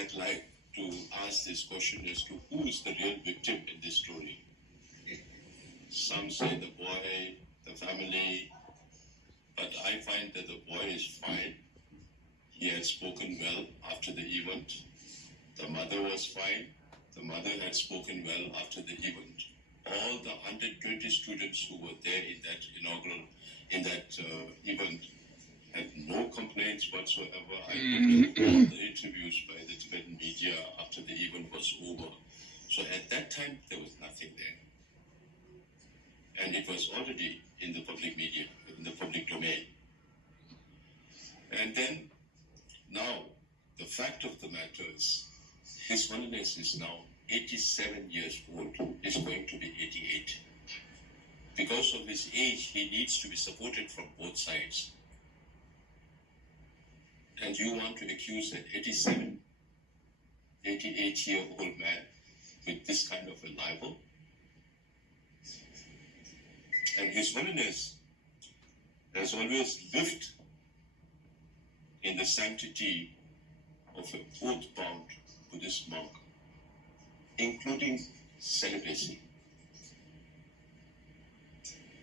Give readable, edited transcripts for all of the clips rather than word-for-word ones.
I'd like to ask this question as to who is the real victim in this story. Some say the boy, the family, but I find that the boy is fine. He had spoken well after the event. The mother was fine. The mother had spoken well after the event. All the 120 students who were there in that event had no complaints whatsoever. I looked at all the interviews by the Tibetan media after the event was over. So at that time, there was nothing there. And it was already in the public media, in the public domain. And then, now, the fact of the matter is, His Holiness is now 87 years old, is going to be 88. Because of his age, he needs to be supported from both sides. And you want to accuse an 87, 88-year-old man with this kind of a libel? And His Holiness has always lived in the sanctity of a oath-bound Buddhist monk, including celibacy.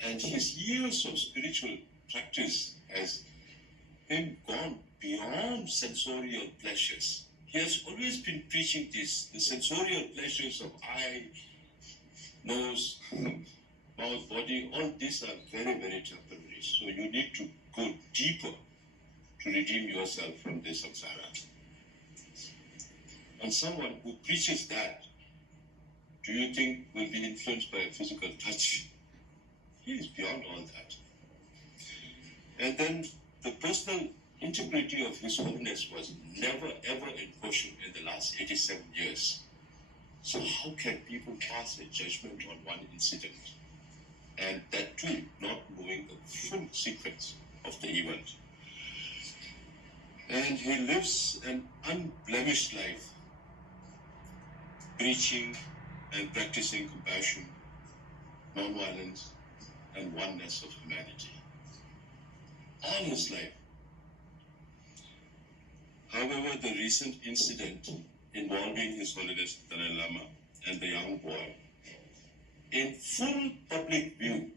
And his years of spiritual practice has him gone beyond sensorial pleasures. He has always been preaching this, the sensorial pleasures of eye, nose, mouth, body. All these are very, very temporary. So you need to go deeper to redeem yourself from this samsara. And someone who preaches that, do you think will be influenced by a physical touch? He is beyond all that. And then the personal integrity of His Holiness was never ever in question in the last 87 years. So how can people pass a judgment on one incident? And that too, not knowing the full sequence of the event. And he lives an unblemished life, preaching and practicing compassion, non-violence, and oneness of humanity. All his life. However, the recent incident involving His Holiness the Dalai Lama and the young boy, in full public view,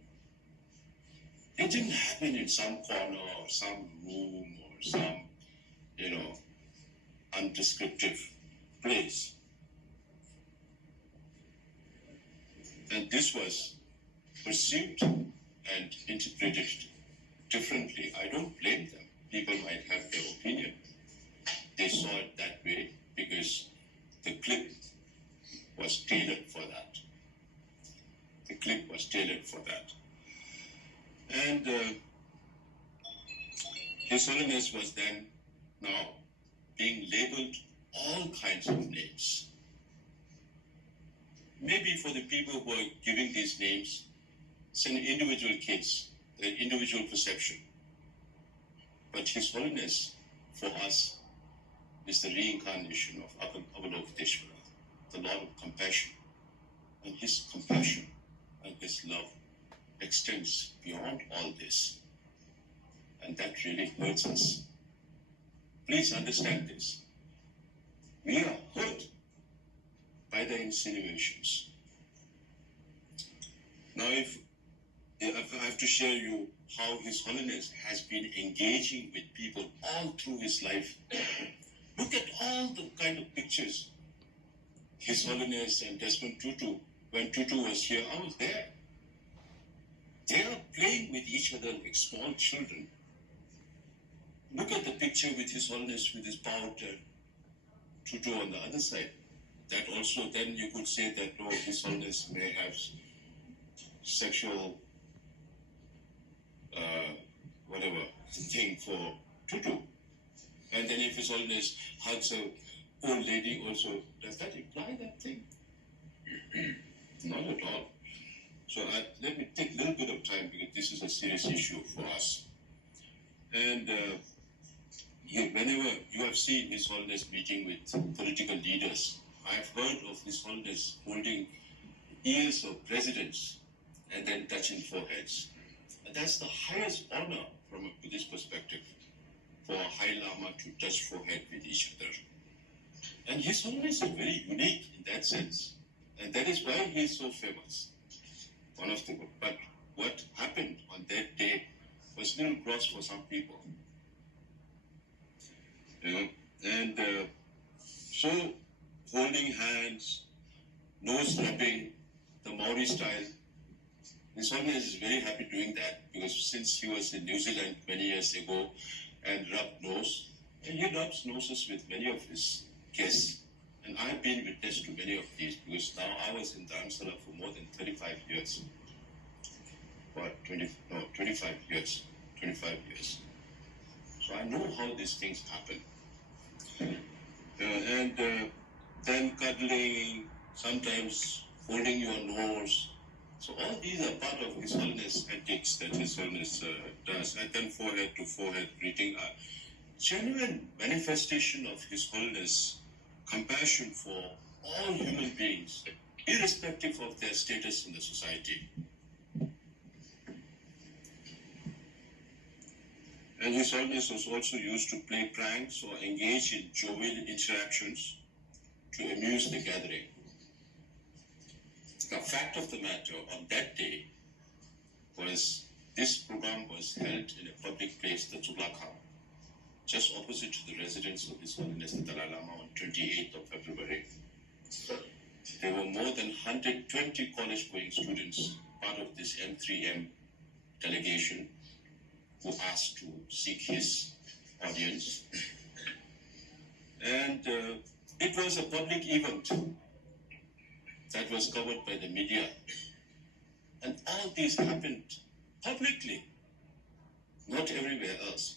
it didn't happen in some corner or some room or some, undescriptive place. And this was perceived and interpreted differently. I don't blame them. People might have their opinion. They saw it that way because the clip was tailored for that. The clip was tailored for that. And His Holiness was then now being labeled all kinds of names. Maybe for the people who are giving these names, it's an individual case, an individual perception. But His Holiness, for us, is the reincarnation of Avalokiteshvara, the Lord of compassion. And His compassion and His love extends beyond all this. And that really hurts us. Please understand this. We are hurt by the insinuations. Now, if I have to share you how His Holiness has been engaging with people all through his life. Look at all the kind of pictures. His Holiness and Desmond Tutu, when Tutu was here, I was there. They are playing with each other like small children. Look at the picture with His Holiness with his bowed Tutu on the other side. That also, then you could say that, no, His Holiness may have sexual, thing for Tutu. And then if His Holiness hugs an old lady also, does that imply that thing? Not at all. So let me take a little bit of time because this is a serious issue for us. And whenever you have seen His Holiness meeting with political leaders, I've heard of His Holiness holding ears of presidents and then touching foreheads. And that's the highest honor from a Buddhist perspective, for a High Lama to touch forehead with each other. And His Holiness is very unique in that sense. And that is why he is so famous. One of the, but what happened on that day was a little gross for some people. You know? And so holding hands, nose rubbing, the Maori style. His Holiness is very happy doing that because since he was in New Zealand many years ago and rubbed nose, and he rubs noses with many of his guests. And I've been witness to many of these because now I was in Dharamsala for more than 35 years. What, 25 years. 25 years. So I know how these things happen. Then cuddling, sometimes holding your nose. So all these are part of His Holiness ethics that His Holiness does. And then forehead to forehead greeting, a genuine manifestation of His Holiness compassion for all human beings, irrespective of their status in the society. And His Holiness was also used to play pranks or engage in jovial interactions to amuse the gathering. The fact of the matter on that day was this program was held in a public place, the Tsulaka, just opposite to the residence of His Holiness the Dalai Lama on 28th of February. There were more than 120 college-going students, part of this M3M delegation, who asked to seek his audience. And it was a public event that was covered by the media. And all this happened publicly, not everywhere else.